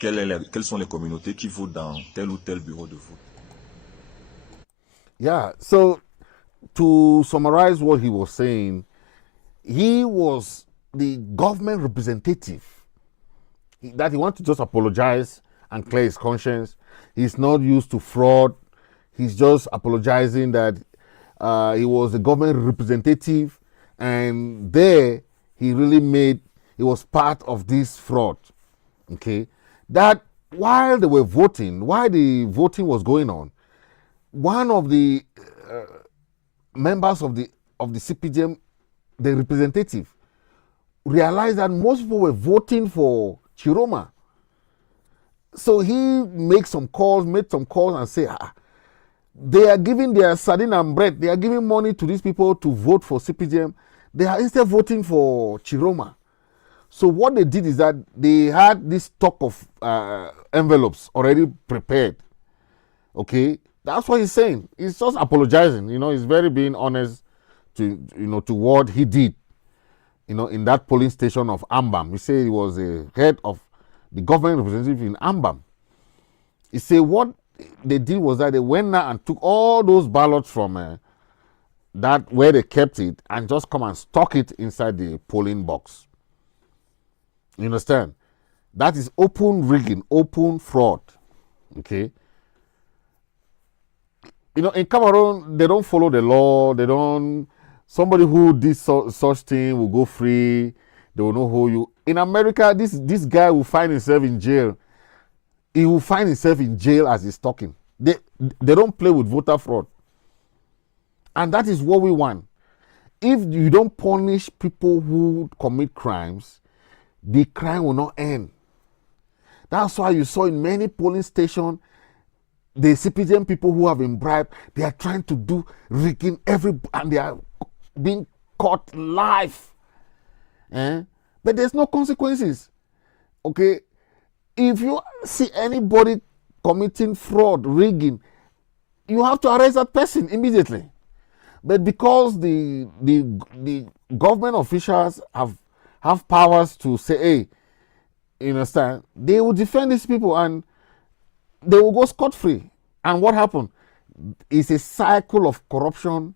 quelles sont les communautés qui votent dans tel ou tel bureau de vote. Yeah, so to summarize what he was saying, he was the government representative. That he wanted to just apologize and clear his conscience. He's not used to fraud. He's just apologizing that he was the government representative and there he was part of this fraud. Okay, that while they were voting, while the voting was going on, one of the members of the CPGM, the representative, realized that most people were voting for Tchiroma. So he made some calls and said, they are giving their sardine and bread, they are giving money to these people to vote for CPGM. They are instead voting for Tchiroma. So what they did is that they had this stock of envelopes already prepared. Okay, that's what he's saying. He's just apologizing. He's very being honest to what he did. in that polling station of Ambam. He said he was a head of the government representative in Ambam. He said what they did was that they went there and took all those ballots from that where they kept it and just come and stuck it inside the polling box. You understand? That is open rigging, open fraud. Okay. In Cameroon, they don't follow the law. They don't. Somebody who did such thing will go free. They will not hold you. In America, this guy will find himself in jail. He will find himself in jail as he's talking. They don't play with voter fraud. And that is what we want. If you don't punish people who commit crimes, the crime will not end. That's why you saw in many polling stations, the citizen people who have been bribed, they are trying to do rigging and they are being caught live. But there's no consequences. Okay? If you see anybody committing fraud, rigging, you have to arrest that person immediately. But because the government officials have powers to say, hey, you understand, they will defend these people and they will go scot-free. And what happened? It's a cycle of corruption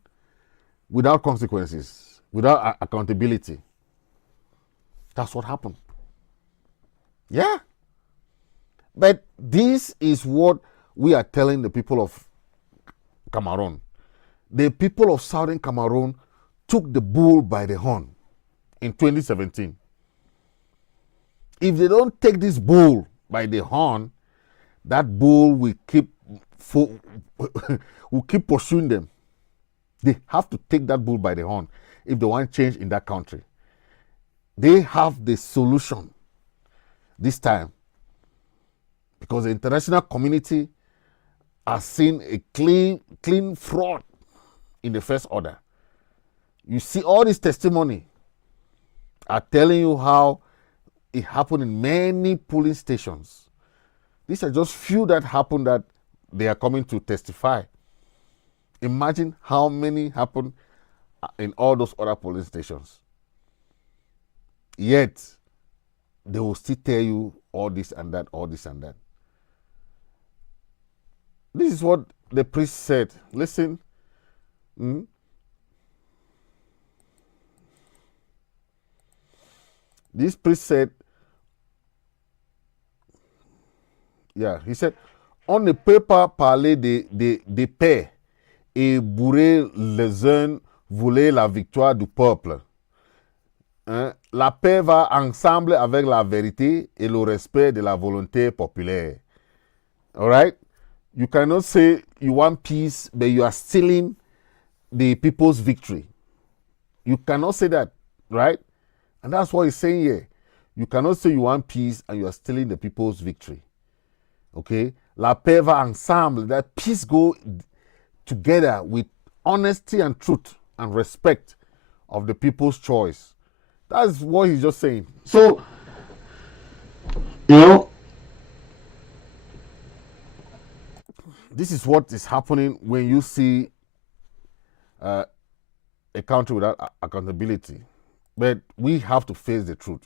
without consequences, without accountability. That's what happened. Yeah. But this is what we are telling the people of Cameroon. The people of Southern Cameroon took the bull by the horn in 2017. If they don't take this bull by the horn, that bull will keep pursuing them. They have to take that bull by the horn if they want change in that country. They have the solution this time because the international community has seen a clean fraud in the first order. You see all this testimony are telling you how it happened in many polling stations. These are just few that happened that they are coming to testify. Imagine how many happened in all those other polling stations. Yet, they will still tell you all this and that, all this and that. This is what the priest said. Listen. This priest said, he said, on ne peut pas parler de paix et bourrer les uns voler la victoire du peuple. La paix va ensemble avec la vérité et le respect de la volonté populaire. All right? You cannot say you want peace, but you are stealing the people's victory. You cannot say that, right? And that's what he's saying here. You cannot say you want peace and you are stealing the people's victory. Okay? La paix va ensemble. That peace go together with honesty and truth and respect of the people's choice. That's what he's just saying. So, this is what is happening when you see a country without accountability. But we have to face the truth.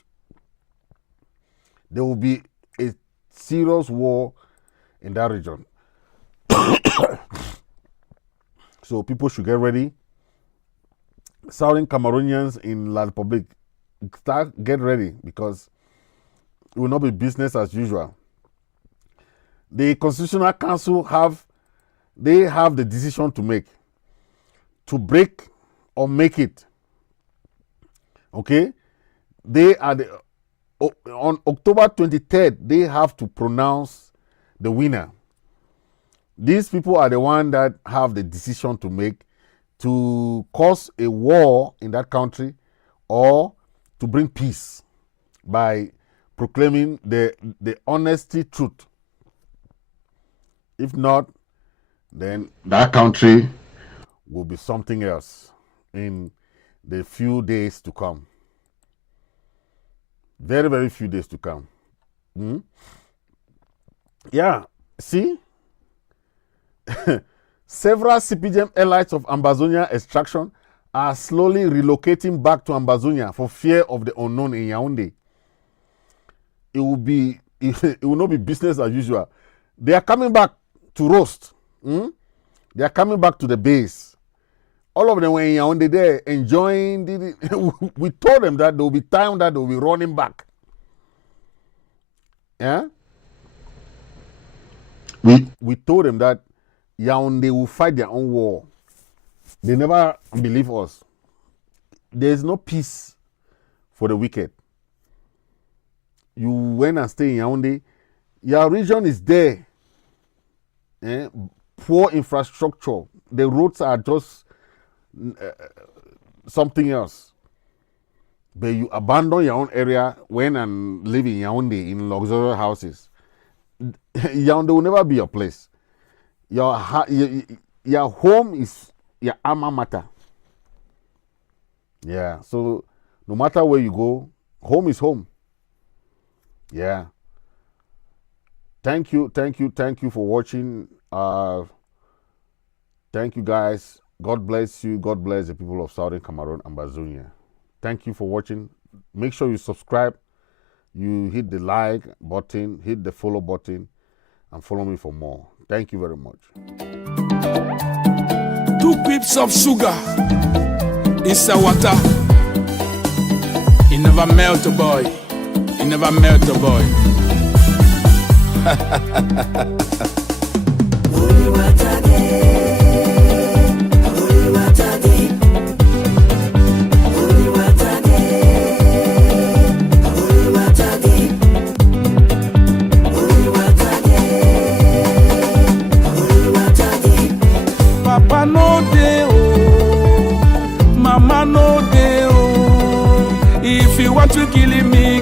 There will be a serious war in that region. So people should get ready. Southern Cameroonians in La Republique, get ready because it will not be business as usual. The Constitutional Council have the decision to make, to break or make it. Okay? They are on October 23rd, they have to pronounce the winner. These people are the ones that have the decision to make to cause a war in that country or to bring peace by proclaiming the honesty truth. If not, then that country will be something else in the few days to come. Very, very few days to come. Yeah, see? Several CPGM elites of Ambazonia extraction are slowly relocating back to Ambazonia for fear of the unknown in Yaoundé. It will not be business as usual. They are coming back to roast. They are coming back to the base. All of them were in Yaoundé there enjoying. We told them that there will be time that they will be running back. Yeah? We told them that Yaoundé will fight their own war. They never believe us. There is no peace for the wicked. You went and stay in Yaoundé. Your region is there. Poor infrastructure. The roads are just something else. But you abandon your own area, went and live in Yaoundé in luxurious houses. Yaoundé will never be your place. Your home is your alma mater. Yeah, so no matter where you go, home is home. Yeah. Thank you for watching. Thank you guys. God bless you. God bless the people of Southern Cameroon and Ambazonia. Thank you for watching. Make sure you subscribe. You hit the like button, hit the follow button, and follow me for more. Thank you very much. 2 pips of sugar. Issa water. It never melt a boy. It never melt a boy. Papa no dey oh, mama no dey oh. If you want to kill me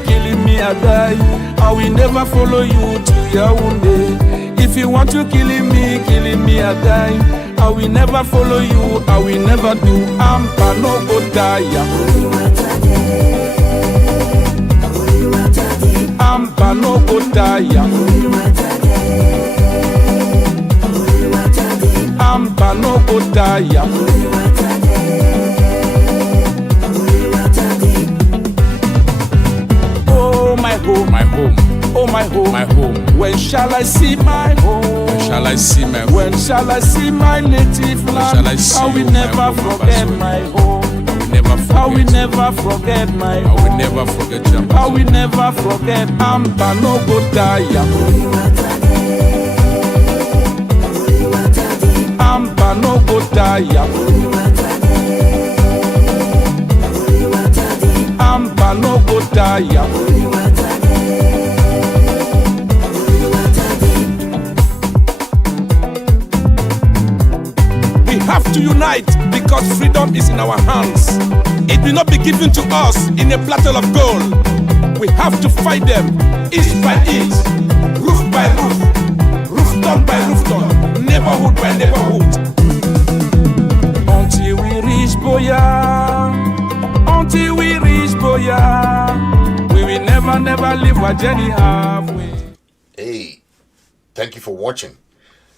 I die. I will never follow you to Yaoundé. If you want to kill me I die. I will never follow you. I will never do. Ampa no go die. Ampa no go die. Ampa no go die. Oh my home, my home. Oh my home, my home. When shall I see my home? When shall I see my home? When shall I see my native land? I will never forget my home. I will never forget my home. I will never forget your I will never forget. Ampa no go die. Ampa no go die. Ampa no go die. We have to unite because freedom is in our hands. It will not be given to us in a platter of gold. We have to fight them inch by inch, roof by roof, rooftop by rooftop, neighborhood by neighborhood. Until we reach Biya, until we reach Biya, we will never leave our journey halfway. Hey, thank you for watching.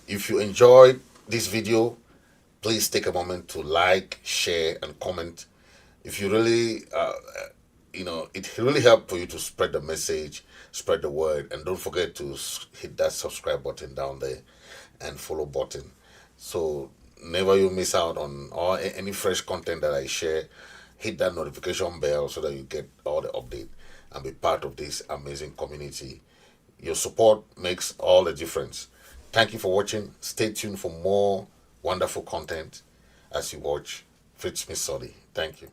If you enjoyed this video, please take a moment to like, share, and comment. If you really, it really helps for you to spread the message, spread the word, and don't forget to hit that subscribe button down there and follow button. So never you miss out on any fresh content that I share. Hit that notification bell so that you get all the update and be part of this amazing community. Your support makes all the difference. Thank you for watching. Stay tuned for more wonderful content as you watch Fritz Misodi. Thank you.